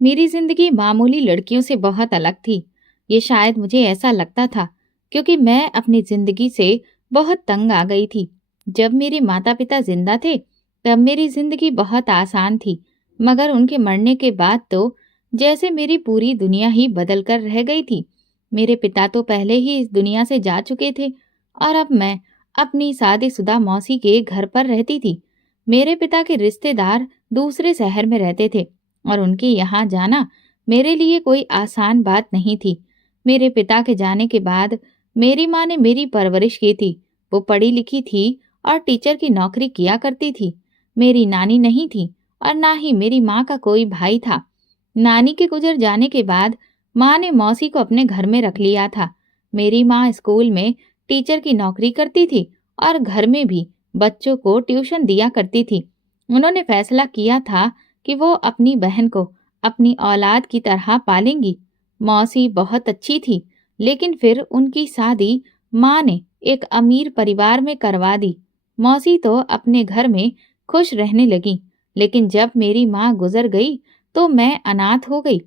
मेरी जिंदगी मामूली लड़कियों से बहुत अलग थी। ये शायद मुझे ऐसा लगता था क्योंकि मैं अपनी जिंदगी से बहुत तंग आ गई थी। जब मेरे माता पिता जिंदा थे तब मेरी जिंदगी बहुत आसान थी, मगर उनके मरने के बाद तो जैसे मेरी पूरी दुनिया ही बदल कर रह गई थी। मेरे पिता तो पहले ही इस दुनिया से जा चुके थे और अब मैं अपनी शादीशुदा मौसी के घर पर रहती थी। मेरे पिता के रिश्तेदार दूसरे शहर में रहते थे और उनके यहाँ जाना मेरे लिए कोई आसान बात नहीं थी। मेरे पिता के जाने के बाद मेरी माँ ने मेरी परवरिश की थी। वो पढ़ी लिखी थी और टीचर की नौकरी किया करती थी। मेरी नानी नहीं थी और ना ही मेरी माँ का कोई भाई था। नानी के गुजर जाने के बाद माँ ने मौसी को अपने घर में रख लिया था। मेरी माँ स्कूल में टीचर की नौकरी करती थी और घर में भी बच्चों को ट्यूशन दिया करती थी। उन्होंने फैसला किया था कि वो अपनी बहन को अपनी औलाद की तरह पालेंगी। मौसी बहुत अच्छी थी, लेकिन फिर उनकी शादी माँ ने एक अमीर परिवार में करवा दी। मौसी तो अपने घर में खुश रहने लगी, लेकिन जब मेरी माँ गुजर गई तो मैं अनाथ हो गई।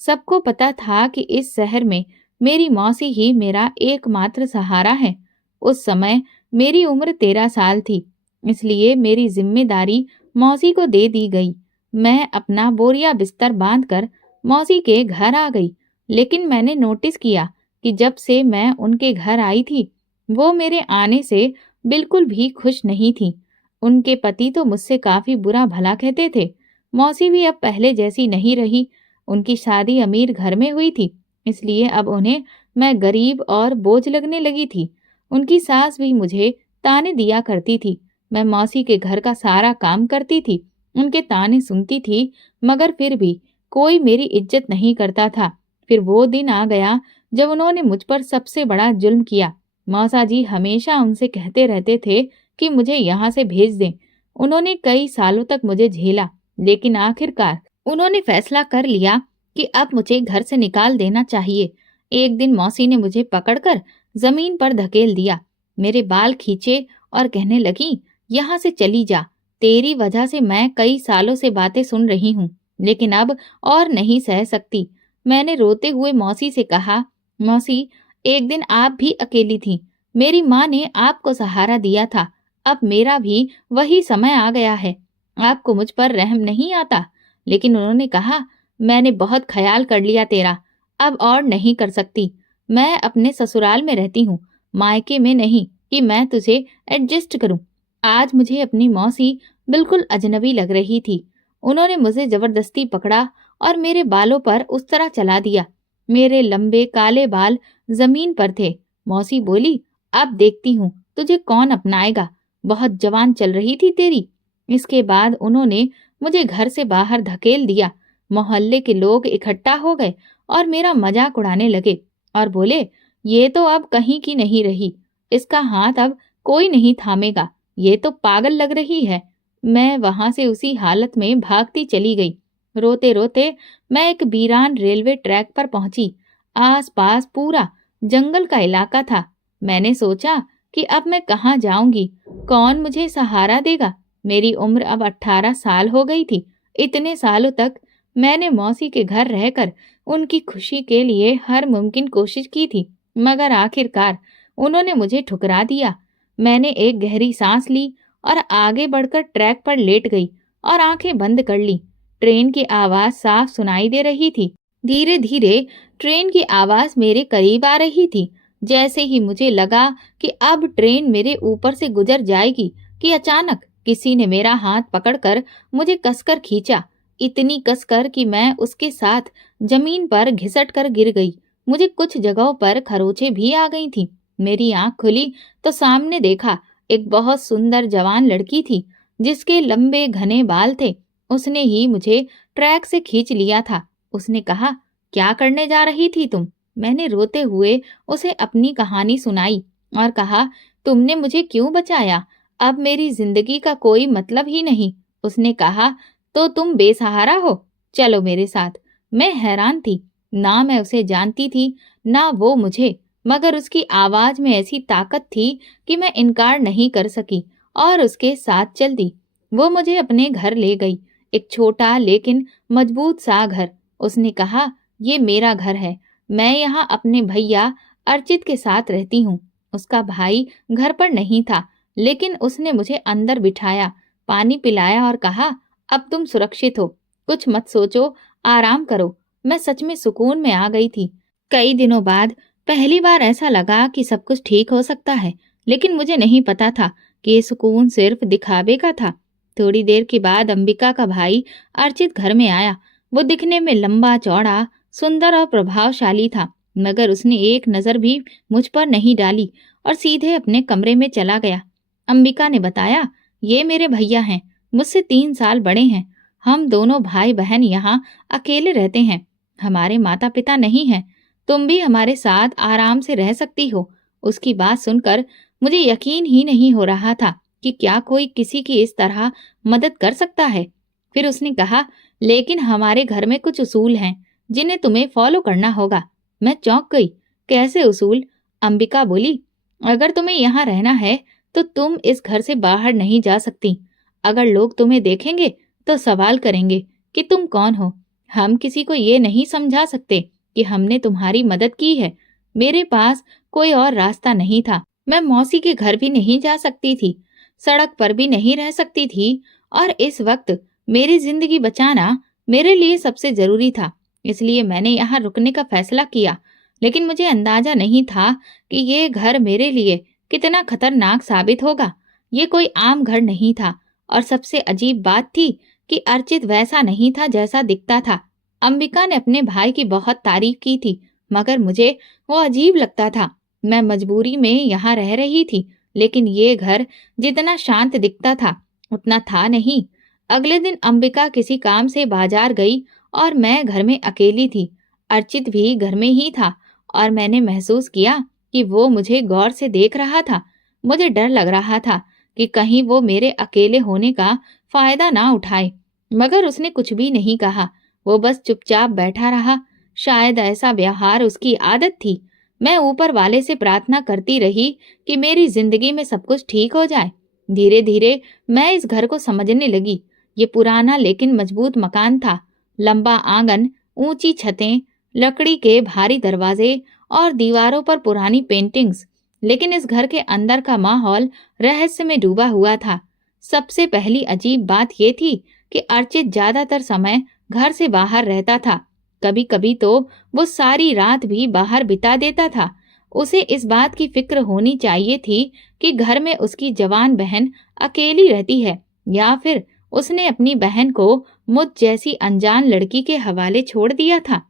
सबको पता था कि इस शहर में मेरी मौसी ही मेरा एकमात्र सहारा है। उस समय मेरी उम्र 13 साल थी, इसलिए मेरी जिम्मेदारी मौसी को दे दी गई। मैं अपना बोरिया बिस्तर बांधकर मौसी के घर आ गई, लेकिन मैंने नोटिस किया कि जब से मैं उनके घर आई थी, वो मेरे आने से बिल्कुल भी खुश नहीं थी। उनके पति तो मुझसे काफी बुरा भला कहते थे। मौसी भी अब पहले जैसी नहीं रही। उनकी शादी अमीर घर में हुई थी, इसलिए अब उन्हें मैं गरीब और बोझ लगने लगी थी। उनकी सास भी मुझे ताने दिया करती थी। मैं मौसी के घर का सारा काम करती थी, उनके ताने सुनती थी, मगर फिर भी कोई मेरी इज्जत नहीं करता था। फिर वो दिन आ गया जब उन्होंने मुझ पर सबसे बड़ा जुल्म किया। मौसा जी हमेशा उनसे कहते रहते थे कि मुझे यहाँ से भेज दें। उन्होंने कई सालों तक मुझे झेला, लेकिन आखिरकार उन्होंने फैसला कर लिया कि अब मुझे घर से निकाल देना चाहिए। एक दिन मौसी ने मुझे पकड़कर जमीन पर धकेल दिया, मेरे बाल खींचे और कहने लगी, यहाँ से चली जा। तेरी वजह से मैं कई सालों से बातें सुन रही हूँ, लेकिन अब और नहीं सह सकती। मैंने रोते हुए मौसी से कहा, मौसी, एक दिन आप भी अकेली थी। मेरी माँ ने आपको सहारा दिया था। अब मेरा भी वही समय आ गया है। आपको मुझ पर रहम नहीं आता। लेकिन उन्होंने कहा, मैंने बहुत ख्याल कर लिया तेरा, अब और नहीं कर सकती। मैं अपने ससुराल में रहती हूँ, मायके में नहीं कि मैं तुझे एडजस्ट करूँ। आज मुझे अपनी मौसी बिल्कुल अजनबी लग रही थी। उन्होंने मुझे जबरदस्ती पकड़ा और मेरे बालों पर उस तरह चला दिया। मेरे लंबे काले बाल जमीन पर थे। मौसी बोली, अब देखती हूँ तुझे कौन अपनाएगा। बहुत जवान चल रही थी तेरी। इसके बाद उन्होंने मुझे घर से बाहर धकेल दिया। मोहल्ले के लोग इकट्ठा हो गए और मेरा मजाक उड़ाने लगे और बोले, ये तो अब कहीं की नहीं रही, इसका हाथ अब कोई नहीं थामेगा, ये तो पागल लग रही है। मैं वहां से उसी हालत में भागती चली गई। रोते रोते मैं एक वीरान रेलवे ट्रैक पर पहुंची। आसपास पूरा जंगल का इलाका था। मैंने सोचा कि अब मैं कहाँ जाऊंगी, कौन मुझे सहारा देगा। मेरी उम्र अब 18 साल हो गई थी। इतने सालों तक मैंने मौसी के घर रहकर उनकी खुशी के लिए हर मुमकिन कोशिश की थी, मगर आखिरकार उन्होंने मुझे ठुकरा दिया। मैंने एक गहरी सांस ली और आगे बढ़कर ट्रैक पर लेट गई और आंखें बंद कर ली। ट्रेन की आवाज साफ सुनाई दे रही थी। धीरे धीरे ट्रेन की आवाज मेरे करीब आ रही थी। जैसे ही मुझे लगा कि अब ट्रेन मेरे ऊपर से गुजर जाएगी कि अचानक किसी ने मेरा हाथ पकड़कर मुझे कसकर खींचा। इतनी कसकर कि मैं उसके साथ जमीन पर घिसट कर गिर गई। मुझे कुछ जगहों पर खरोंचें भी आ गई थी। मेरी आंख खुली तो सामने देखा, एक बहुत सुंदर जवान लड़की थी जिसके लंबे घने बाल थे। उसने ही मुझे ट्रैक से खींच लिया था। उसने कहा, क्या करने जा रही थी तुम? मैंने रोते हुए उसे अपनी कहानी सुनाई और कहा, तुमने मुझे क्यों बचाया? अब मेरी जिंदगी का कोई मतलब ही नहीं। उसने कहा, तो तुम बेसहारा हो, चलो मेरे साथ। मैं हैरान थी, ना मैं उसे जानती थी ना वो मुझे, मगर उसकी आवाज में ऐसी ताकत थी कि मैं इनकार नहीं कर सकी और उसके साथ चल दी। वो मुझे अपने घर ले गई, एक छोटा लेकिन मजबूत सा घर। उसने कहा, ये मेरा घर है, मैं यहाँ अपने भैया अर्चित के साथ रहती हूँ। उसका भाई घर पर नहीं था, लेकिन उसने मुझे अंदर बिठाया, पानी पिलाया और कहा, अब तुम सुरक्षित हो, कुछ मत सोचो, आराम करो। मैं सच में सुकून में आ गई थी। कई दिनों बाद पहली बार ऐसा लगा कि सब कुछ ठीक हो सकता है, लेकिन मुझे नहीं पता था कि ये सुकून सिर्फ दिखावे का था। थोड़ी देर के बाद अंबिका का भाई अर्चित घर में आया। वो दिखने में लंबा चौड़ा, सुंदर और प्रभावशाली था, मगर उसने एक नजर भी मुझ पर नहीं डाली और सीधे अपने कमरे में चला गया। अंबिका ने बताया, ये मेरे भैया हैं, मुझसे 3 साल बड़े हैं। हम दोनों भाई बहन यहाँ अकेले रहते हैं, हमारे माता पिता नहीं हैं। तुम भी हमारे साथ आराम से रह सकती हो। उसकी बात सुनकर मुझे यकीन ही नहीं हो रहा था कि क्या कोई किसी की इस तरह मदद कर सकता है। फिर उसने कहा, लेकिन हमारे घर में कुछ उसूल हैं जिन्हें तुम्हें फॉलो करना होगा। मैं चौंक गई। कैसे उसूल? अंबिका बोली, अगर तुम्हें यहाँ रहना है तो तुम इस घर से बाहर नहीं जा सकती। अगर लोग तुम्हें देखेंगे तो सवाल करेंगे कि तुम कौन हो। हम किसी को ये नहीं समझा सकते कि हमने तुम्हारी मदद की है। मेरे पास कोई और रास्ता नहीं था। मैं मौसी के घर भी नहीं जा सकती थी, सड़क पर भी नहीं रह सकती थी, और इस वक्त मेरी जिंदगी बचाना मेरे लिए सबसे जरूरी था। इसलिए मैंने यहाँ रुकने का फैसला किया। लेकिन मुझे अंदाजा नहीं था कि ये घर मेरे लिए कितना खतरनाक साबित होगा। ये कोई आम घर नहीं था, और सबसे अजीब बात थी कि अर्चित वैसा नहीं था जैसा दिखता था। अंबिका ने अपने भाई की बहुत तारीफ की थी, मगर मुझे वो अजीब लगता था। मैं मजबूरी में यहाँ रह रही थी, लेकिन ये घर जितना शांत दिखता था उतना था नहीं। अगले दिन अंबिका किसी काम से बाजार गई और मैं घर में अकेली थी। अर्चित भी घर में ही था और मैंने महसूस किया कि वो मुझे गौर से देख रहा था। मुझे डर लग रहा था कि कहीं वो मेरे अकेले होने का फायदा ना उठाए, मगर उसने कुछ भी नहीं कहा। वो बस चुपचाप बैठा रहा। शायद ऐसा व्यवहार उसकी आदत थी। मैं ऊपर वाले से प्रार्थना करती रही कि मेरी जिंदगी में सब कुछ ठीक हो जाए। धीरे धीरे मैं इस घर को समझने लगी। ये पुराना लेकिन मजबूत मकान था। लंबा आंगन, ऊंची छतें, लकड़ी के भारी दरवाजे और दीवारों पर पुरानी पेंटिंग्स। लेकिन इस घर के अंदर का माहौल रहस्य में डूबा हुआ था। सबसे पहली अजीब बात ये थी कि अर्चित ज्यादातर समय घर से बाहर रहता था। कभी कभी तो वो सारी रात भी बाहर बिता देता था। उसे इस बात की फिक्र होनी चाहिए थी कि घर में उसकी जवान बहन अकेली रहती है, या फिर उसने अपनी बहन को मुझ जैसी अनजान लड़की के हवाले छोड़ दिया था।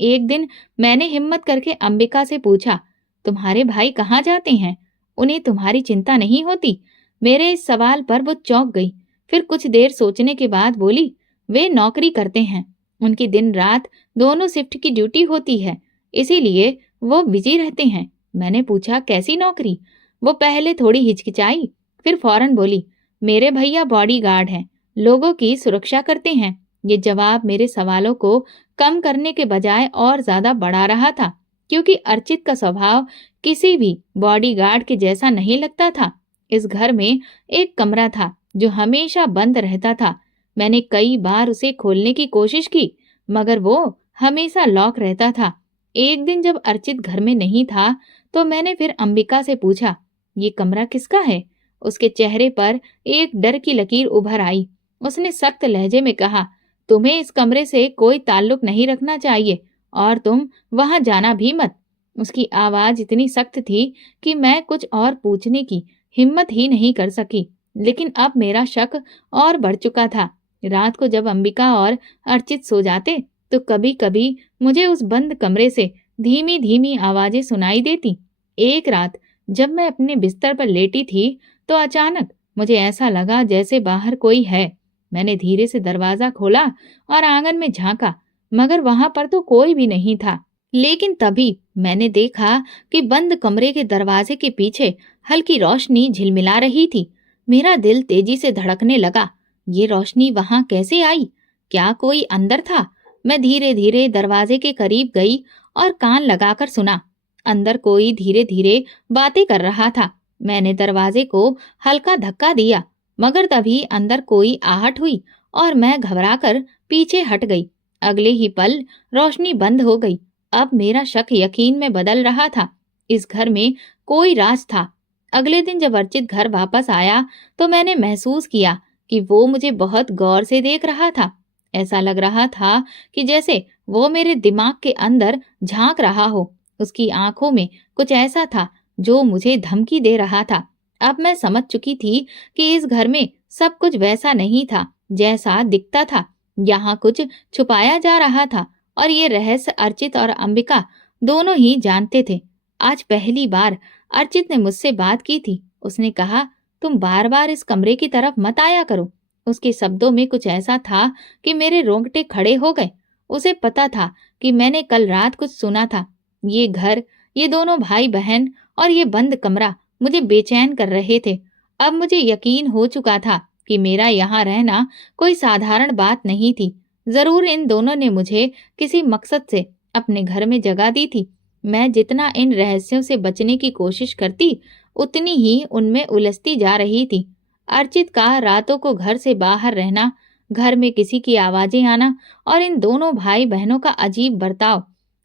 एक दिन मैंने हिम्मत करके अंबिका से पूछा, तुम्हारे भाई कहाँ जाते हैं? उन्हें तुम्हारी चिंता नहीं होती? मेरे इस सवाल पर वो चौंक गई। फिर कुछ देर सोचने के बाद बोली, वे नौकरी करते हैं। उनकी दिन रात दोनों शिफ्ट की ड्यूटी होती है, इसीलिए वो बिजी रहते हैं। मैंने पूछा, कैसी नौकरी? वो पहले थोड़ी हिचकिचाई, फिर फौरन बोली, मेरे भैया बॉडीगार्ड हैं, लोगों की सुरक्षा करते हैं। ये जवाब मेरे सवालों को कम करने के बजाय और ज्यादा बढ़ा रहा था, क्योंकि अर्चित का स्वभाव किसी भी बॉडीगार्ड के जैसा नहीं लगता था। इस घर में एक कमरा था जो हमेशा बंद रहता था। मैंने कई बार उसे खोलने की कोशिश की, मगर वो हमेशा लॉक रहता था। एक दिन जब अर्चित घर में नहीं था तो मैंने फिर अंबिका से पूछा, ये कमरा किसका है? उसके चेहरे पर एक डर की लकीर उभर आई। उसने सख्त लहजे में कहा, तुम्हें इस कमरे से कोई ताल्लुक नहीं रखना चाहिए और तुम वहां जाना भी मत। उसकी आवाज इतनी सख्त थी कि मैं कुछ और पूछने की हिम्मत ही नहीं कर सकी। लेकिन अब मेरा शक और बढ़ चुका था। रात को जब अंबिका और अर्चित सो जाते तो कभी कभी मुझे उस बंद कमरे से धीमी धीमी आवाजें सुनाई देती। एक रात जब मैं अपने बिस्तर पर लेटी थी तो अचानक मुझे ऐसा लगा जैसे बाहर कोई है। मैंने धीरे से दरवाजा खोला और आंगन में झांका, मगर वहां पर तो कोई भी नहीं था। लेकिन तभी मैंने देखा कि बंद कमरे के दरवाजे के पीछे हल्की रोशनी झिलमिला रही थी। मेरा दिल तेजी से धड़कने लगा। ये रोशनी वहां कैसे आई? क्या कोई अंदर था? मैं धीरे धीरे दरवाजे के करीब गई और कान लगाकर सुना। अंदर कोई धीरे धीरे बातें कर रहा था। मैंने दरवाजे को हल्का धक्का दिया, मगर तभी अंदर कोई आहट हुई और मैं घबराकर पीछे हट गई। अगले ही पल रोशनी बंद हो गई। अब मेरा शक यकीन में बदल रहा था। इस घर में कोई राज था। अगले दिन जब अर्चित घर वापस आया तो मैंने महसूस किया कि वो मुझे बहुत गौर से देख रहा था। ऐसा लग रहा था कि जैसे वो मेरे दिमाग के अंदर झांक रहा हो। उसकी आंखों में कुछ ऐसा था जो मुझे धमकी दे रहा था। अब मैं समझ चुकी थी कि इस घर में सब कुछ वैसा नहीं था जैसा दिखता था। यहाँ कुछ छुपाया जा रहा था और ये रहस्य अर्चित और अंबिका दोनों ही जानते थे। आज पहली बार अर्चित ने मुझसे बात की थी। उसने कहा, तुम बार बार इस कमरे की तरफ मत आया करो। उसके शब्दों में कुछ ऐसा था कि मेरे रोंगटे खड़े हो गए। उसे पता था कि मैंने कल रात कुछ सुना था। ये घर, ये दोनों भाई बहन और ये बंद कमरा मुझे बेचैन कर रहे थे। अब मुझे यकीन हो चुका था कि मेरा यहाँ रहना कोई साधारण बात नहीं थी। जरूर इन दोनों ने मुझे किसी मकसद से अपने घर में जगह दी थी। मैं जितना इन रहस्यों से बचने की कोशिश करती, उतनी ही उनमें उलझती जा रही थी। अर्चित का रातों को घर से बाहर रहना, घर में किसी की आवाजें आना और इन दोनों भाई बहनों का अजीब बर्ताव,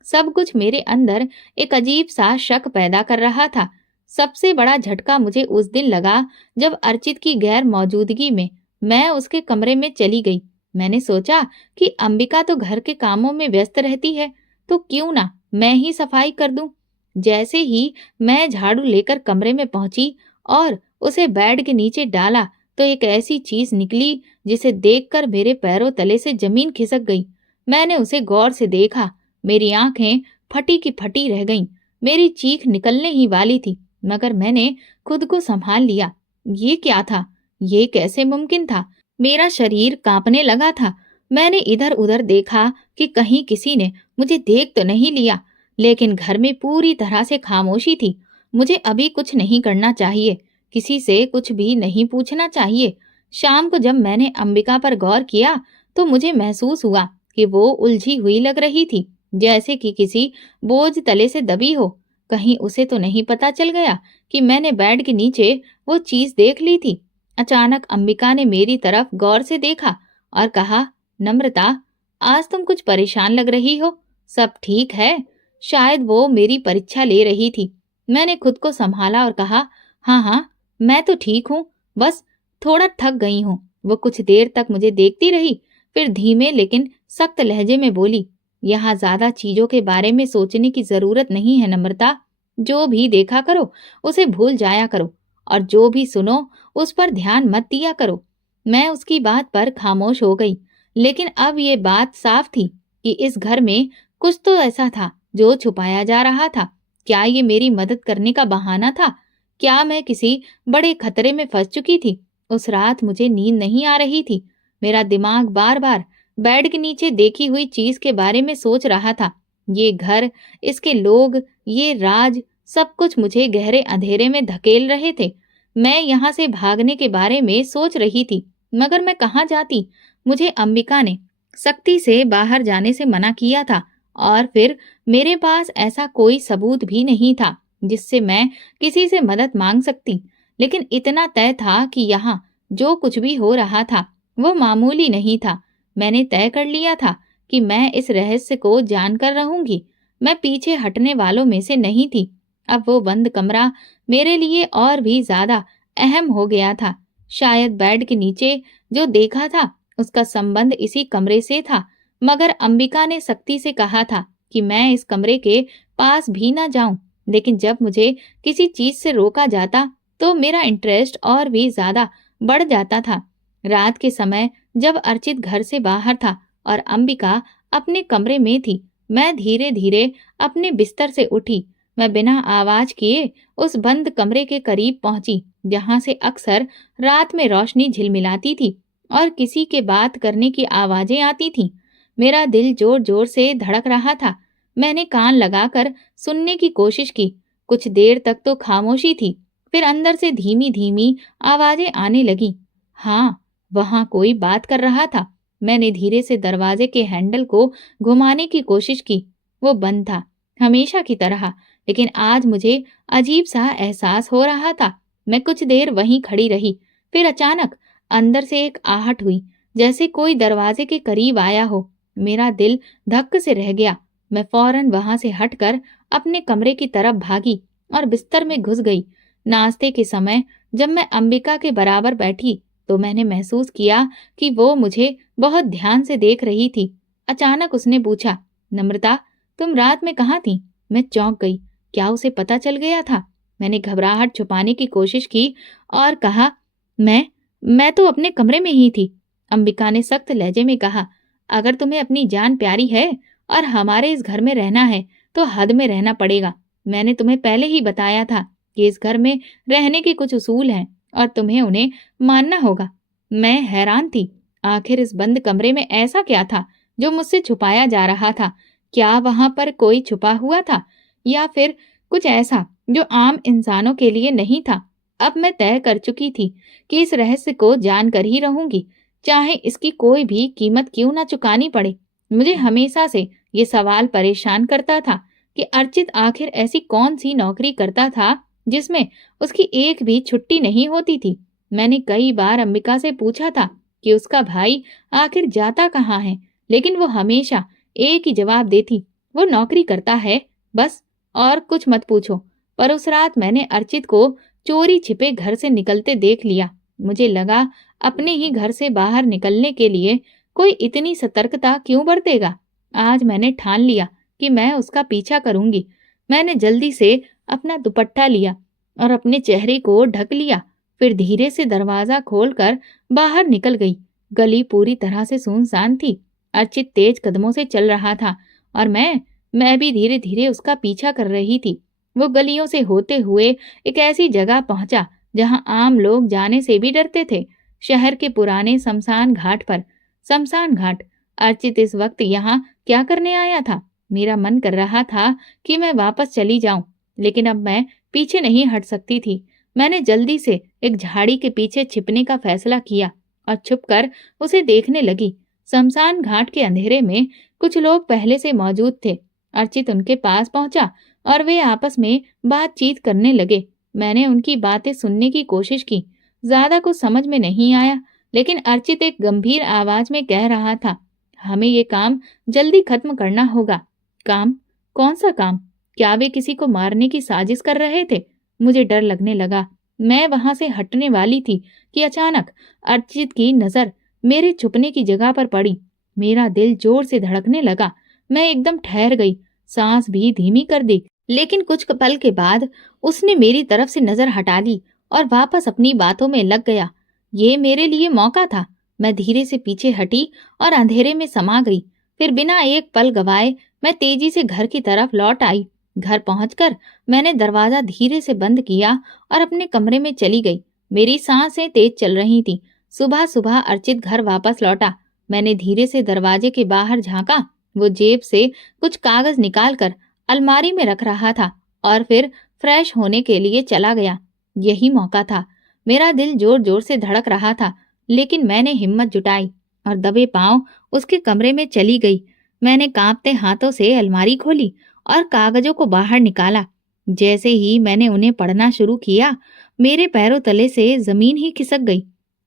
सब कुछ मेरे अंदर एक अजीब सा शक पैदा कर रहा था। सबसे बड़ा झटका मुझे उस दिन लगा जब अर्चित की गैर मौजूदगी में मैं उसके कमरे में चली गई। मैंने सोचा कि अंबिका तो घर के कामों में व्यस्त रहती है, तो क्यों ना मैं ही सफाई कर दूं। जैसे ही मैं झाड़ू लेकर कमरे में पहुंची और उसे बेड के नीचे डाला तो एक ऐसी चीज निकली जिसे देखकर मेरे पैरों तले से जमीन खिसक गई। मैंने उसे गौर से देखा। मेरी आंखें फटी की फटी रह गईं। मेरी चीख निकलने ही वाली थी, मगर मैंने खुद को संभाल लिया। ये क्या था? ये कैसे मुमकिन था? मेरा शरीर कांपने लगा था। मैंने इधर उधर देखा कि कहीं किसी ने मुझे देख तो नहीं लिया, लेकिन घर में पूरी तरह से खामोशी थी। मुझे अभी कुछ नहीं करना चाहिए, किसी से कुछ भी नहीं पूछना चाहिए। शाम को जब मैंने अंबिका पर गौर किया तो मुझे महसूस हुआ कि वो उलझी हुई लग रही थी, जैसे कि किसी बोझ तले से दबी हो। कहीं उसे तो नहीं पता चल गया कि मैंने बेड के नीचे वो चीज देख ली थी। अचानक अंबिका ने मेरी तरफ गौर से देखा और कहा, नम्रता, आज तुम कुछ परेशान लग रही हो। सब ठीक है? शायद वो मेरी परीक्षा ले रही थी। मैंने खुद को संभाला और कहा, हाँ हाँ, मैं तो ठीक हूँ, बस थोड़ा थक गई हूँ। वो कुछ देर तक मुझे देखती रही, फिर धीमे लेकिन सख्त लहजे में बोली, यहाँ ज्यादा चीजों के बारे में सोचने की जरूरत नहीं है नम्रता। जो भी देखा करो उसे भूल जाया करो और जो भी सुनो उस पर ध्यान मत दिया करो। मैं उसकी बात पर खामोश हो गई, लेकिन अब ये बात साफ थी कि इस घर में कुछ तो ऐसा था जो छुपाया जा रहा था। क्या ये मेरी मदद करने का बहाना था? क्या मैं किसी बड़े खतरे में फंस चुकी थी? उस रात मुझे नींद नहीं आ रही थी। मेरा दिमाग बार बार बेड के नीचे देखी हुई चीज के बारे में सोच रहा था। ये घर, इसके लोग, ये राज, सब कुछ मुझे गहरे अंधेरे में धकेल रहे थे। मैं यहाँ से भागने के बारे में सोच रही थी, मगर मैं कहाँ जाती? मुझे अंबिका ने सख्ती से बाहर जाने से मना किया था और फिर मेरे पास ऐसा कोई सबूत भी नहीं था जिससे मैं किसी से मदद मांग सकती। लेकिन इतना तय था कि यहाँ जो कुछ भी हो रहा था वो मामूली नहीं था। मैंने तय कर लिया था कि मैं इस रहस्य को जानकर रहूंगी। मैं पीछे हटने वालों में से नहीं थी। अब वो बंद कमरा मेरे लिए और भी ज्यादा अहम हो गया था। शायद बेड के नीचे जो देखा था उसका संबंध इसी कमरे से था, मगर अंबिका ने सख्ती से कहा था कि मैं इस कमरे के पास भी ना जाऊं। लेकिन जब मुझे किसी चीज से रोका जाता तो मेरा इंटरेस्ट और भी ज्यादा बढ़ जाता था। रात के समय जब अर्चित घर से बाहर था और अंबिका अपने कमरे में थी, मैं धीरे धीरे अपने बिस्तर से उठी। मैं बिना आवाज किए उस बंद कमरे के करीब पहुंची, जहां से अक्सर रात में रोशनी झिलमिलाती थी और किसी के बात करने की आवाजें आती थीं। मेरा दिल जोर जोर से धड़क रहा था। मैंने कान लगाकर सुनने की कोशिश की। कुछ देर तक तो खामोशी थी, फिर अंदर से धीमी धीमी आवाजें आने लगी। हाँ, वहां कोई बात कर रहा था। मैंने धीरे से दरवाजे के हैंडल को घुमाने की कोशिश की। वो बंद था, हमेशा की तरह, लेकिन आज मुझे अजीब सा एहसास हो रहा था। मैं कुछ देर वहीं खड़ी रही, फिर अचानक अंदर से एक आहट हुई, जैसे कोई दरवाजे के करीब आया हो। मेरा दिल धक्क से रह गया। मैं फौरन वहां से हटकर अपने कमरे की तरफ भागी और बिस्तर में घुस गई। नाश्ते के समय जब मैं अंबिका के बराबर बैठी तो मैंने महसूस किया कि वो मुझे बहुत ध्यान से देख रही थी। अचानक उसने पूछा, नम्रता, तुम रात में कहाँ थी? मैं चौंक गई। क्या उसे पता चल गया था? मैंने घबराहट छुपाने की कोशिश की और कहा, मैं तो अपने कमरे में ही थी। अंबिका ने सख्त लहजे में कहा, अगर तुम्हें अपनी जान प्यारी है और हमारे इस घर में रहना है तो हद में रहना पड़ेगा। मैंने तुम्हें पहले ही बताया था कि इस घर में रहने के कुछ उसूल हैं और तुम्हें उन्हें मानना होगा। मैं हैरान थी। आखिर इस बंद कमरे में ऐसा क्या था जो मुझसे छुपाया जा रहा था? क्या वहां पर कोई छुपा हुआ था या फिर कुछ ऐसा जो आम इंसानों के लिए नहीं था? अब मैं तय कर चुकी थी कि इस रहस्य को जानकर ही रहूंगी, चाहे इसकी कोई भी कीमत क्यों ना चुकानी पड़े। मुझे हमेशा से ये सवाल परेशान करता था कि अर्चित आखिर ऐसी कौन सी नौकरी करता था जिसमें उसकी एक भी छुट्टी नहीं होती थी। मैंने कई बार अंबिका से पूछा था कि उसका भाई आखिर जाता कहाँ है, लेकिन वो हमेशा एक ही जवाब देती, वो नौकरी करता है बस, और कुछ मत पूछो। पर उस रात मैंने अर्चित को चोरी छिपे घर से निकलते देख लिया। मुझे लगा, अपने ही घर से बाहर निकलने के लिए कोई इतनी सतर्कता क्यों बरतेगा। आज मैंने ठान लिया कि मैं उसका पीछा करूंगी। मैंने जल्दी से अपना दुपट्टा लिया और अपने चेहरे को ढक लिया, फिर धीरे से दरवाजा खोलकर बाहर निकल गई। गली पूरी तरह से सुनसान थी। अर्चित तेज कदमों से चल रहा था और मैं भी धीरे धीरे उसका पीछा कर रही थी। वो गलियों से होते हुए एक ऐसी जगह पहुंचा जहां आम लोग जाने से भी डरते थे, शहर के पुराने शमशान घाट पर। शमशान घाट। अर्चित इस वक्त यहाँ क्या करने आया था? मेरा मन कर रहा था कि मैं वापस चली जाऊं, लेकिन अब मैं पीछे नहीं हट सकती थी। मैंने जल्दी से एक झाड़ी के पीछे छिपने का फैसला किया और छुपकर उसे देखने लगी। शमशान घाट के अंधेरे में कुछ लोग पहले से मौजूद थे। अर्चित उनके पास पहुंचा और वे आपस में बातचीत करने लगे। मैंने उनकी बातें सुनने की कोशिश की। ज्यादा कुछ समझ में नहीं आया, लेकिन अर्चित एक गंभीर आवाज में कह रहा था, हमें ये काम जल्दी खत्म करना होगा। काम? कौन सा काम? क्या वे किसी को मारने की साजिश कर रहे थे? मुझे डर लगने लगा। मैं वहां से हटने वाली थी कि अचानक अर्चित की नजर मेरे छुपने की जगह पर पड़ी। मेरा दिल जोर से धड़कने लगा। मैं एकदम ठहर गई, सांस भी धीमी कर दी। लेकिन कुछ पल के बाद उसने मेरी तरफ से नजर हटा ली और वापस अपनी बातों में लग गया। ये मेरे लिए मौका था। मैं धीरे से पीछे हटी और अंधेरे में समा गई। फिर बिना एक पल गवाए मैं तेजी से घर की तरफ लौट आई। घर पहुंचकर मैंने दरवाजा धीरे से बंद किया और अपने कमरे में चली गई। मेरी सांसें तेज चल रही थी। सुबह सुबह अर्चित घर वापस लौटा। मैंने धीरे से दरवाजे के बाहर झांका। वो जेब से कुछ कागज निकालकर अलमारी में रख रहा था और फिर फ्रेश होने के लिए चला गया। यही मौका था। मेरा दिल जोर जोर से धड़क रहा था, लेकिन मैंने हिम्मत जुटाई और दबे पांव उसके कमरे में चली गई। मैंने कांपते हाथों से अलमारी खोली और कागजों को बाहर निकाला। जैसे ही मैंने उन्हें पढ़ना शुरू किया, मेरे पैरों तले से जमीन ही खिसक गई।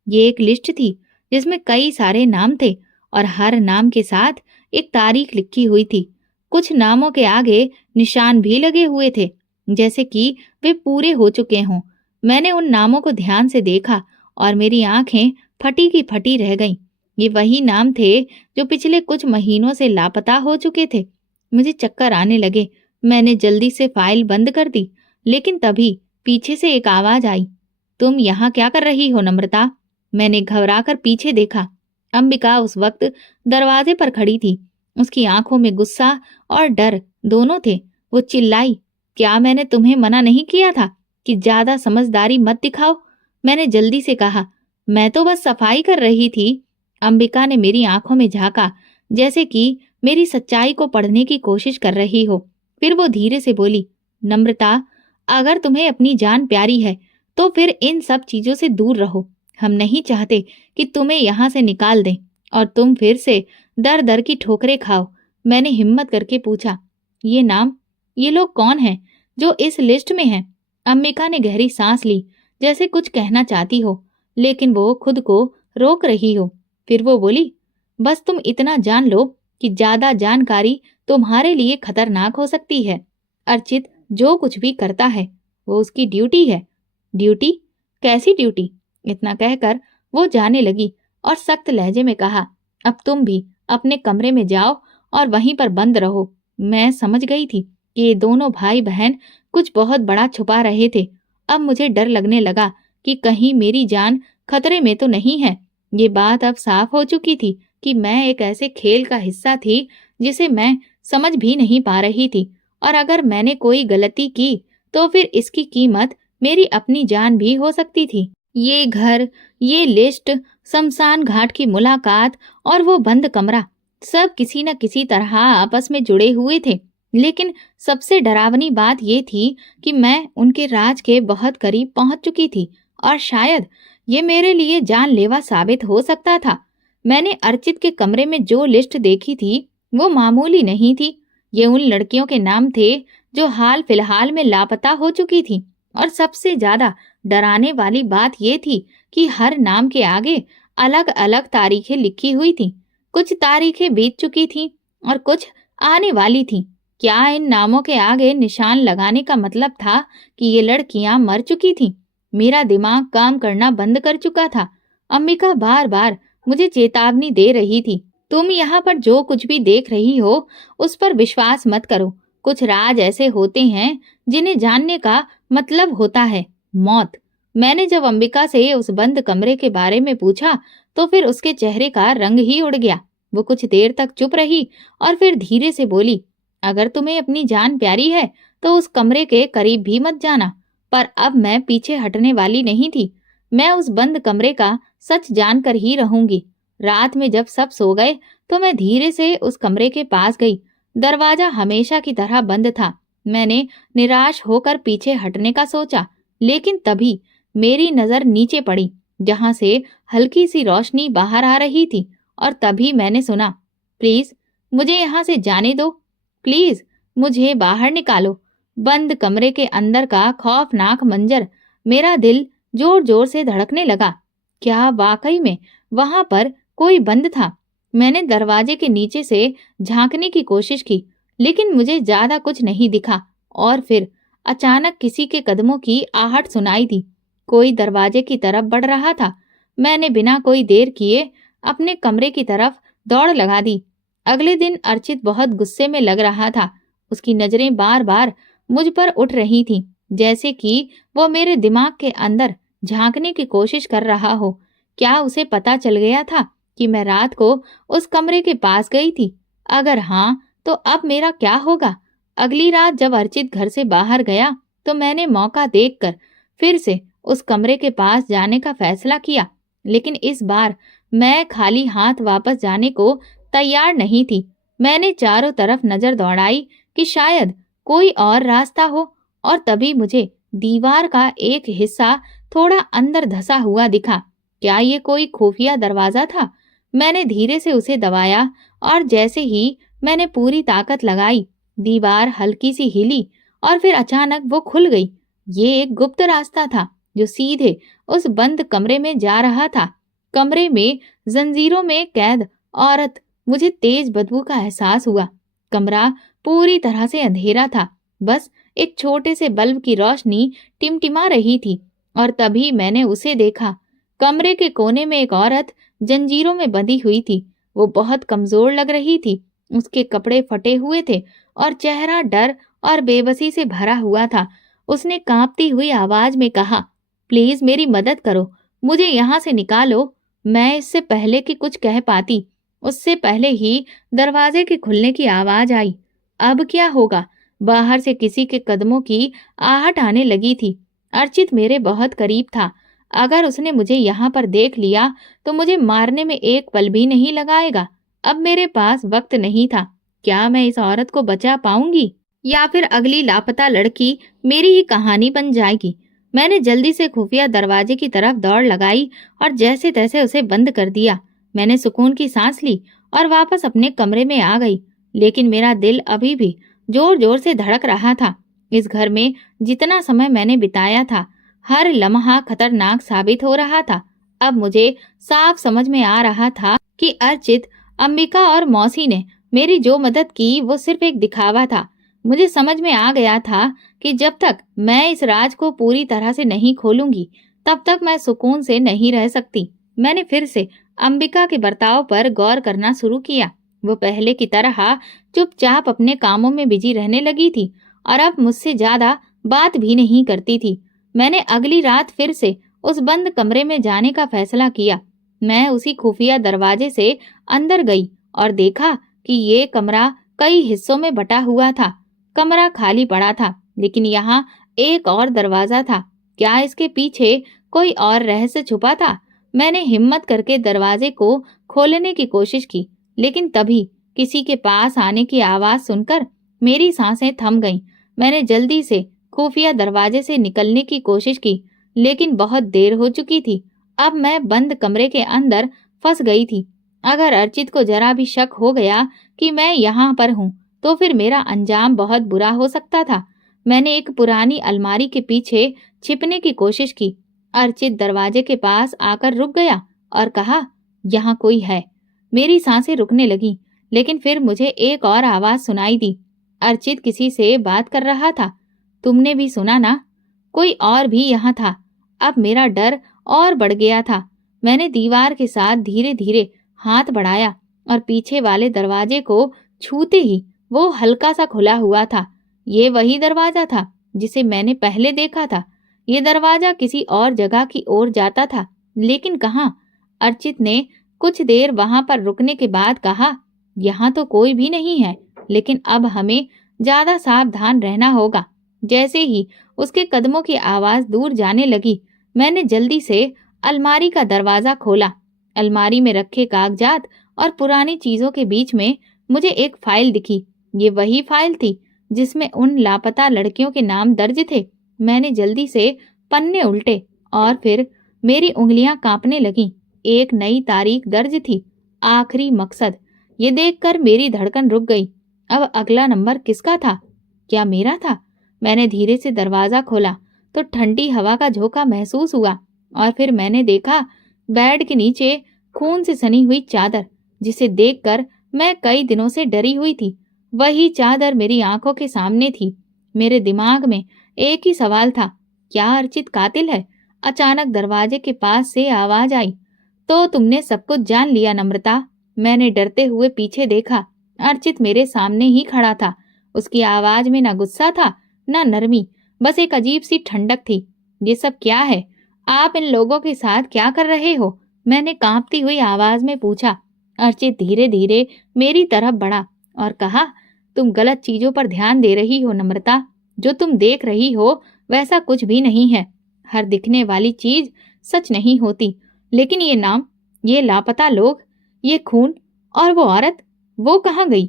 ये एक लिस्ट थी जिसमें कई सारे नाम थे और हर नाम के साथ एक तारीख लिखी हुई थी। कुछ नामों के आगे निशान भी लगे हुए थे, जैसे कि वे पूरे हो चुके हों। मैंने उन नामों को ध्यान से देखा और मेरी आंखें फटी की फटी रह गईं। ये वही नाम थे जो पिछले कुछ महीनों से लापता हो चुके थे। मुझे चक्कर आने लगे। मैंने जल्दी से फाइल बंद कर दी, लेकिन तभी पीछे से एक आवाज आई, तुम यहाँ क्या कर रही हो नम्रता? मैंने घबराकर पीछे देखा। अंबिका उस वक्त दरवाजे पर खड़ी थी। उसकी आंखों में गुस्सा और डर दोनों थे। वो चिल्लाई, क्या मैंने तुम्हें मना नहीं किया था कि ज्यादा समझदारी मत दिखाओ? मैंने जल्दी से कहा, मैं तो बस सफाई कर रही थी। अंबिका ने मेरी आंखों में झांका, जैसे कि मेरी सच्चाई को पढ़ने की कोशिश कर रही हो। फिर वो धीरे से बोली, नम्रता, अगर तुम्हें अपनी जान प्यारी है तो फिर इन सब चीजों से दूर रहो। हम नहीं चाहते कि तुम्हें यहाँ से निकाल दें और तुम फिर से दर दर की ठोकरें खाओ। मैंने हिम्मत करके पूछा, ये नाम, ये लोग कौन हैं जो इस लिस्ट में हैं? अंबिका ने गहरी सांस ली, जैसे कुछ कहना चाहती हो, लेकिन वो खुद को रोक रही हो। फिर वो बोली, बस तुम इतना जान लो कि ज्यादा जानकारी तुम्हारे लिए खतरनाक हो सकती है। अर्चित जो कुछ भी करता है वो उसकी ड्यूटी है। ड्यूटी? कैसी ड्यूटी? इतना कहकर वो जाने लगी और सख्त लहजे में कहा, अब तुम भी अपने कमरे में जाओ और वहीं पर बंद रहो। मैं समझ गई थी कि ये दोनों भाई बहन कुछ बहुत बड़ा छुपा रहे थे। अब मुझे डर लगने लगा कि कहीं मेरी जान खतरे में तो नहीं है। ये बात अब साफ हो चुकी थी कि मैं एक ऐसे खेल का हिस्सा थी जिसे मैं समझ भी नहीं पा रही थी, और अगर मैंने कोई गलती की तो फिर इसकी कीमत मेरी अपनी जान भी हो सकती थी। ये घर, ये लिस्ट, शमशान घाट की मुलाकात और वो बंद कमरा, सब किसी न किसी तरह आपस में जुड़े हुए थे। लेकिन सबसे डरावनी बात ये थी कि मैं उनके राज के बहुत करीब पहुंच चुकी थी, और शायद ये मेरे लिए जानलेवा साबित हो सकता था। मैंने अर्चित के कमरे में जो लिस्ट देखी थी वो मामूली नहीं थी। ये उन लड़कियों के नाम थे जो हाल फिलहाल में लापता हो चुकी थी, और सबसे ज्यादा डराने वाली बात ये थी कि हर नाम के आगे अलग अलग तारीखें लिखी हुई थी। कुछ तारीखें बीत चुकी थी और कुछ आने वाली थी। क्या इन नामों के आगे निशान लगाने का मतलब था कि ये लड़कियां मर चुकी थीं? मेरा दिमाग काम करना बंद कर चुका था। अम्बिका बार बार मुझे चेतावनी दे रही थी, तुम यहाँ पर जो कुछ भी देख रही हो उस पर विश्वास मत करो। कुछ राज ऐसे होते हैं जिन्हें जानने का मतलब होता है मौत। मैंने जब अंबिका से उस बंद कमरे के बारे में पूछा तो फिर उसके चेहरे का रंग ही उड़ गया। वो कुछ देर तक चुप रही और फिर धीरे से बोली, अगर तुम्हें अपनी जान प्यारी है तो उस कमरे के करीब भी मत जाना। पर अब मैं पीछे हटने वाली नहीं थी। मैं उस बंद कमरे का सच जानकर ही रहूंगी। रात में जब सब सो गए तो मैं धीरे से उस कमरे के पास गई। दरवाजा हमेशा की तरह बंद था। मैंने निराश होकर पीछे हटने का सोचा, लेकिन तभी मेरी नजर नीचे पड़ी जहां से हल्की सी रोशनी बाहर आ रही थी, और तभी मैंने सुना, प्लीज मुझे यहाँ से जाने दो, प्लीज मुझे बाहर निकालो। बंद कमरे के अंदर का खौफनाक मंजर, मेरा दिल जोर जोर से धड़कने लगा। क्या वाकई में वहां पर कोई बंद था? मैंने दरवाजे के नीचे से झांकने की कोशिश की, लेकिन मुझे ज्यादा कुछ नहीं दिखा। और फिर अचानक किसी के कदमों की आहट सुनाई दी। कोई दरवाजे की तरफ बढ़ रहा था। मैंने बिना कोई देर किए अपने कमरे की तरफ दौड़ लगा दी। अगले दिन अर्चित बहुत गुस्से में लग रहा था। उसकी नजरें बार बार मुझ पर उठ रही थीं, जैसे कि वो मेरे दिमाग के अंदर झांकने की कोशिश कर रहा हो। क्या उसे पता चल गया था कि मैं रात को उस कमरे के पास गई थी? अगर हाँ, तो अब मेरा क्या होगा? अगली रात जब अर्चित घर से बाहर गया तो मैंने मौका देखकर फिर से उस कमरे के पास जाने का फैसला किया, लेकिन इस बार मैं खाली हाथ वापस जाने को तैयार नहीं थी। मैंने चारों तरफ नजर दौड़ाई कि शायद कोई और रास्ता हो, और तभी मुझे दीवार का एक हिस्सा थोड़ा अंदर धंसा हुआ दिखा। क्या ये कोई खुफिया दरवाजा था? मैंने धीरे से उसे दबाया, और जैसे ही मैंने पूरी ताकत लगाई, दीवार हल्की सी हिली और फिर अचानक वो खुल गई। ये एक गुप्त रास्ता था जो सीधे उस बंद कमरे में जा रहा था। कमरे में जंजीरों में कैद औरत। मुझे तेज बदबू का एहसास हुआ। कमरा पूरी तरह से अंधेरा था, बस एक छोटे से बल्ब की रोशनी टिमटिमा रही थी, और तभी मैंने उसे देखा। कमरे के कोने में एक औरत जंजीरों में बंधी हुई थी। वो बहुत कमजोर लग रही थी। उसके कपड़े फटे हुए थे और चेहरा डर और बेबसी से भरा हुआ था। उसने कांपती हुई आवाज में कहा, प्लीज मेरी मदद करो, मुझे यहाँ से निकालो। मैं इससे पहले कि कुछ कह पाती, उससे पहले ही दरवाजे के खुलने की आवाज आई। अब क्या होगा? बाहर से किसी के कदमों की आहट आने लगी थी। अर्चित मेरे बहुत करीब था। अगर उसने मुझे यहाँ पर देख लिया तो मुझे मारने में एक पल भी नहीं लगाएगा। अब मेरे पास वक्त नहीं था। क्या मैं इस औरत को बचा पाऊंगी, या फिर अगली लापता लड़की मेरी ही कहानी बन जाएगी? मैंने जल्दी से खुफिया दरवाजे की तरफ दौड़ लगाई और जैसे तैसे उसे बंद कर दिया। मैंने सुकून की सांस ली और वापस अपने कमरे में आ गई, लेकिन मेरा दिल अभी भी जोर जोर से धड़क रहा था। इस घर में जितना समय मैंने बिताया था, हर लम्हा खतरनाक साबित हो रहा था। अब मुझे साफ समझ में आ रहा था कि अर्चित, अंबिका और मौसी ने मेरी जो मदद की वो सिर्फ एक दिखावा था। मुझे समझ में आ गया था कि जब तक मैं इस राज को पूरी तरह से नहीं खोलूंगी, तब तक मैं सुकून से नहीं रह सकती। मैंने फिर से अंबिका के बर्ताव पर गौर करना शुरू किया। वो पहले की तरह चुपचाप अपने कामों में बिजी रहने लगी थी और अब मुझसे ज्यादा बात भी नहीं करती थी। मैंने अगली रात फिर से उस बंद कमरे में जाने का फैसला किया। मैं उसी खुफिया दरवाजे से अंदर गई और देखा कि ये कमरा कई हिस्सों में बटा हुआ था। कमरा खाली पड़ा था, लेकिन यहाँ एक और दरवाजा था। क्या इसके पीछे कोई और रहस्य छुपा था? मैंने हिम्मत करके दरवाजे को खोलने की कोशिश की, लेकिन तभी किसी के पास आने की आवाज सुनकर मेरी सांसें थम गईं। मैंने जल्दी से खुफिया दरवाजे से निकलने की कोशिश की, लेकिन बहुत देर हो चुकी थी। अब मैं बंद कमरे के अंदर फंस गई थी। अगर अर्चित को जरा भी शक हो गया कि मैं यहाँ पर हूँ, तो फिर मेरा अंजाम बहुत बुरा हो सकता था। मैंने एक पुरानी अलमारी के पीछे छिपने की कोशिश की। अर्चित दरवाजे के पास आकर रुक गया और कहा, यहाँ कोई है। मेरी सांसें रुकने लगी, लेकिन फिर मुझे एक और आवाज सुनाई दी। अर्चित किसी से बात कर रहा था। तुमने भी सुना ना? कोई और भी यहाँ था। अब मेरा डर और बढ़ गया था। मैंने दीवार के साथ धीरे धीरे हाथ बढ़ाया और पीछे वाले दरवाजे को छूते ही वो हल्का सा खुला हुआ था। ये वही दरवाजा था जिसे मैंने पहले देखा था। ये दरवाजा किसी और जगह की ओर जाता था, लेकिन कहाँ? अर्चित ने कुछ देर वहां पर रुकने के बाद कहा, यहाँ तो कोई भी नहीं है, लेकिन अब हमें ज्यादा सावधान रहना होगा। जैसे ही उसके कदमों की आवाज दूर जाने लगी, मैंने जल्दी से अलमारी का दरवाजा खोला। अलमारी में रखे कागजात और पुरानी चीजों के बीच में मुझे एक फाइल दिखी। ये वही फाइल थी जिसमें उन लापता लड़कियों के नाम दर्ज थे। मैंने जल्दी से पन्ने उल्टे और फिर मेरी उंगलियां कांपने लगीं। एक नई तारीख दर्ज थी, आखिरी मकसद। ये देखकर मेरी धड़कन रुक गई। अब अगला नंबर किसका था? क्या मेरा था? मैंने धीरे से दरवाजा खोला तो ठंडी हवा का झोंका महसूस हुआ और फिर मैंने देखा बेड के नीचे खून से सनी हुई चादर, जिसे देखकर मैं कई दिनों से डरी हुई थी। वही चादर मेरी आंखों के सामने थी। मेरे दिमाग में एक ही सवाल था, क्या अर्चित कातिल है? अचानक दरवाजे के पास से आवाज आई, तो तुमने सब कुछ जान लिया नम्रता? मैंने डरते हुए पीछे देखा। अर्चित मेरे सामने ही खड़ा था। उसकी आवाज में ना गुस्सा था, ना नरमी, बस एक अजीब सी ठंडक थी। ये सब क्या है? आप इन लोगों के साथ क्या कर रहे हो? मैंने कांपती हुई आवाज में पूछा। अर्चित धीरे धीरे मेरी तरफ बढ़ा और कहा, तुम गलत चीजों पर ध्यान दे रही हो नम्रता। जो तुम देख रही हो वैसा कुछ भी नहीं है। हर दिखने वाली चीज सच नहीं होती। लेकिन ये नाम, ये लापता लोग, ये खून और वो औरत, वो कहाँ गई?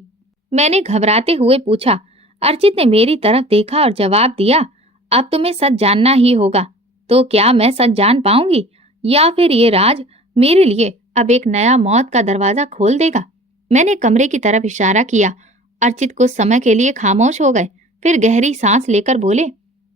मैंने घबराते हुए पूछा। अर्चित ने मेरी तरफ देखा और जवाब दिया, अब तुम्हें सच जानना ही होगा। तो क्या मैं सच जान पाऊंगी, या फिर ये राज मेरे लिए अब एक नया मौत का दरवाजा खोल देगा? मैंने कमरे की तरफ इशारा किया। अर्चित कुछ समय के लिए खामोश हो गए, फिर गहरी सांस लेकर बोले,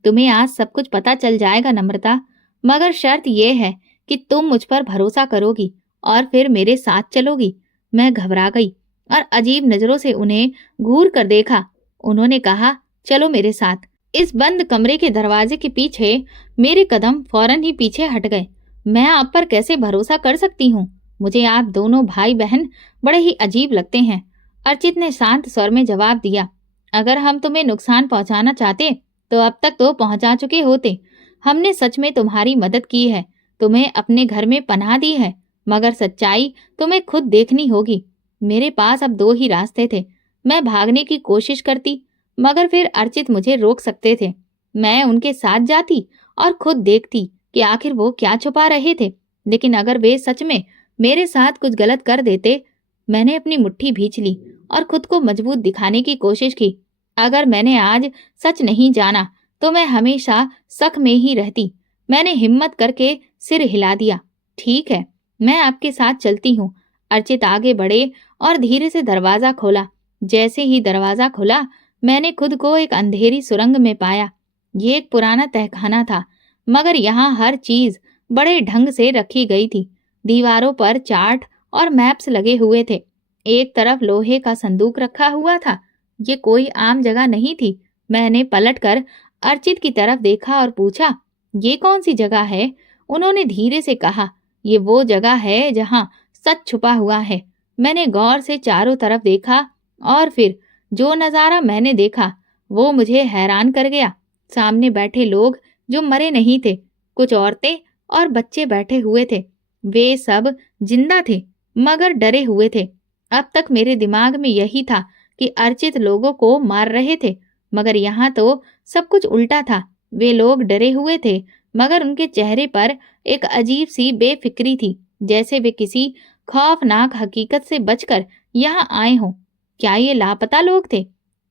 तुम्हें आज सब कुछ पता चल जाएगा नम्रता, मगर शर्त यह है कि तुम मुझ पर भरोसा करोगी और फिर मेरे साथ चलोगी। मैं घबरा गई और अजीब नजरों से उन्हें घूर कर देखा। उन्होंने कहा, चलो मेरे साथ। इस बंद कमरे के दरवाजे के पीछे मेरे कदम फौरन ही पीछे हट गए। मैं आप पर कैसे भरोसा कर सकती हूँ? मुझे आप दोनों भाई बहन बड़े ही अजीब लगते हैं। अर्चित ने शांत स्वर में जवाब दिया, अगर हम तुम्हें नुकसान पहुंचाना चाहते तो अब तक तो पहुंचा चुके होते। हमने सच में तुम्हारी मदद की है, तुम्हें अपने घर में पनाह दी है, मगर सच्चाई तुम्हें खुद देखनी होगी। मेरे पास अब दो ही रास्ते थे। मैं भागने की कोशिश करती, मगर फिर अर्चित मुझे रोक सकते थे। मैं उनके साथ जाती और खुद देखती कि आखिर वो क्या छुपा रहे थे। लेकिन अगर वे सच में मेरे साथ कुछ गलत कर देते। मैंने अपनी मुट्ठी भींच ली और खुद को मजबूत दिखाने की कोशिश की। अगर मैंने आज सच नहीं जाना तो मैं हमेशा शक में ही रहती। मैंने हिम्मत करके सिर हिला दिया। ठीक है, मैं आपके साथ चलती हूँ। अर्चित आगे बढ़े और धीरे से दरवाजा खोला। जैसे ही दरवाजा खुला, मैंने खुद को एक अंधेरी सुरंग में पाया। ये एक पुराना तहखाना था, मगर यहाँ हर चीज बड़े ढंग से रखी गई थी। दीवारों पर चार्ट और मैप्स लगे हुए थे। एक तरफ लोहे का संदूक रखा हुआ था। ये कोई आम जगह नहीं थी। मैंने पलटकर अर्चित की तरफ देखा और पूछा, ये कौन सी जगह है? उन्होंने धीरे से कहा, ये वो जगह है जहाँ सच छुपा हुआ है। मैंने गौर से चारों तरफ देखा और फिर जो नज़ारा मैंने देखा वो मुझे हैरान कर गया। सामने बैठे लोग जो मरे नहीं थे, कुछ औरतें और बच्चे बैठे हुए थे। वे सब जिंदा थे मगर डरे हुए थे। अब तक मेरे दिमाग में यही था कि अर्चित लोगों को मार रहे थे, मगर यहाँ तो सब कुछ उल्टा था। वे लोग डरे हुए थे मगर उनके चेहरे पर एक अजीब सी बेफिक्री थी, जैसे वे किसी खौफनाक हकीकत से बचकर यहाँ आए हों। क्या ये लापता लोग थे?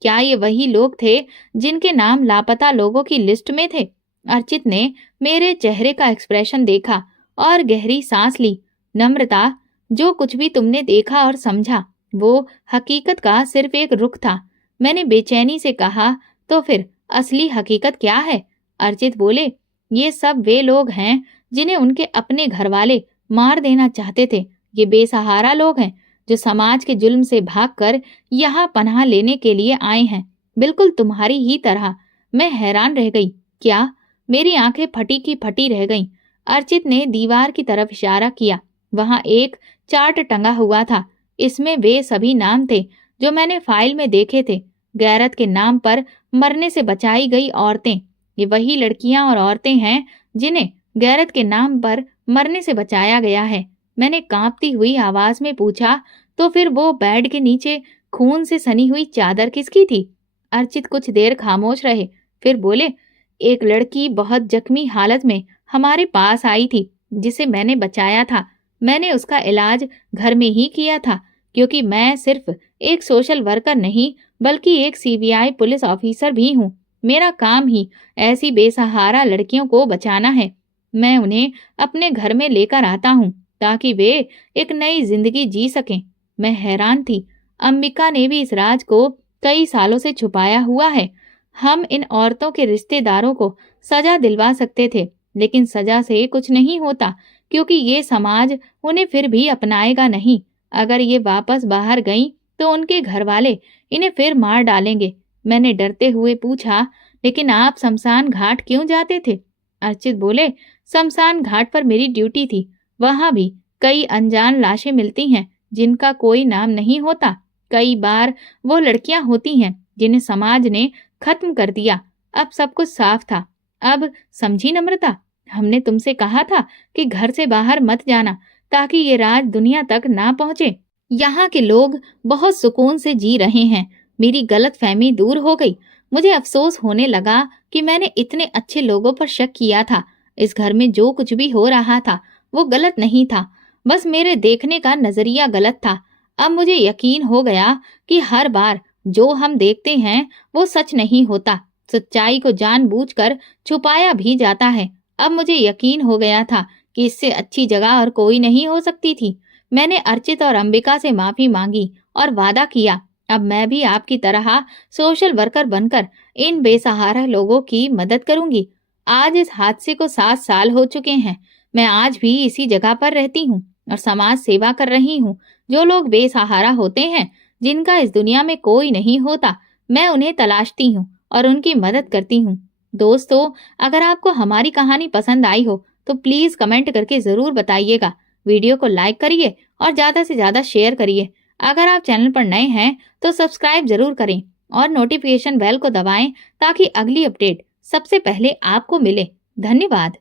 क्या ये वही लोग थे जिनके नाम लापता लोगों की लिस्ट में थे? अर्चित ने मेरे चेहरे का एक्सप्रेशन देखा और गहरी सांस ली। नम्रता, जो कुछ भी तुमने देखा और समझा वो हकीकत का सिर्फ एक रुख था। मैंने बेचैनी से कहा, तो फिर असली हकीकत क्या है? अर्चित बोले, ये सब वे लोग हैं जिन्हें उनके अपने घरवाले मार देना चाहते थे। ये बेसहारा लोग हैं जो समाज के जुल्म से भागकर यहाँ पनाह लेने के लिए आए हैं, बिल्कुल तुम्हारी ही तरह। मैं हैरान रह गई। क्या? मेरी आंखें फटी की फटी रह गईं। अर्चित ने दीवार की तरफ इशारा किया। वहां एक चार्ट टंगा हुआ था। इसमें वे सभी नाम थे जो मैंने फाइल में देखे थे। गैरत के नाम पर मरने से बचाई गई औरतें। ये वही लड़कियां और औरतें हैं जिन्हें गैरत के नाम पर मरने से बचाया गया है। मैंने कांपती हुई आवाज में पूछा, तो फिर वो बेड के नीचे खून से सनी हुई चादर किसकी थी? अर्चित कुछ देर खामोश रहे, फिर बोले, एक लड़की बहुत जख्मी हालत में हमारे पास आई थी जिसे मैंने बचाया था। मैंने उसका इलाज घर में ही किया था, क्योंकि मैं सिर्फ एक सोशल वर्कर नहीं बल्कि एक सीबीआई पुलिस ऑफिसर भी हूँ। मेरा काम ही ऐसी बेसहारा लड़कियों को बचाना है। मैं उन्हें अपने घर में लेकर आता हूँ ताकि वे एक नई जिंदगी जी सकें। मैं हैरान थी। अंबिका ने भी इस राज को कई सालों से छुपाया हुआ है। हम इन औरतों के रिश्तेदारों को सजा दिलवा सकते थे, लेकिन सजा से कुछ नहीं होता, क्योंकि ये समाज उन्हें फिर भी अपनाएगा नहीं। अगर ये वापस बाहर गईं तो उनके घर वाले इन्हें फिर मार डालेंगे। मैंने डरते हुए पूछा, लेकिन आप शमशान घाट क्यों जाते थे? अर्चित बोले, शमशान घाट पर मेरी ड्यूटी थी। वहां भी कई अनजान लाशें मिलती हैं जिनका कोई नाम नहीं होता। कई बार वो लड़कियां होती हैं जिन्हें समाज ने खत्म कर दिया। अब सब कुछ साफ था। अब समझी नम्रता? हमने तुमसे कहा था कि घर से बाहर मत जाना ताकि ये राज दुनिया तक ना पहुंचे। यहाँ के लोग बहुत सुकून से जी रहे हैं। मेरी गलतफहमी दूर हो गई। मुझे अफसोस होने लगा कि मैंने इतने अच्छे लोगों पर शक किया था। इस घर में जो कुछ भी हो रहा था वो गलत नहीं था, बस मेरे देखने का नजरिया गलत था। अब मुझे यकीन हो गया कि हर बार जो हम देखते हैं वो सच नहीं होता। सच्चाई को जानबूझकर छुपाया भी जाता है। अब मुझे यकीन हो गया था कि इससे अच्छी जगह और कोई नहीं हो सकती थी। मैंने अर्चित और अंबिका से माफी मांगी और वादा किया, अब मैं भी आपकी तरह सोशल वर्कर बनकर इन बेसहारा लोगों की मदद करूंगी। आज इस हादसे को 7 साल हो चुके हैं। मैं आज भी इसी जगह पर रहती हूँ और समाज सेवा कर रही हूँ। जो लोग बेसहारा होते हैं, जिनका इस दुनिया में कोई नहीं होता, मैं उन्हें तलाशती हूँ और उनकी मदद करती हूँ। दोस्तों, अगर आपको हमारी कहानी पसंद आई हो तो प्लीज कमेंट करके जरूर बताइएगा। वीडियो को लाइक करिए और ज्यादा से ज्यादा शेयर करिए। अगर आप चैनल पर नए हैं तो सब्सक्राइब जरूर करें और नोटिफिकेशन बेल को दबाएं ताकि अगली अपडेट सबसे पहले आपको मिले। धन्यवाद।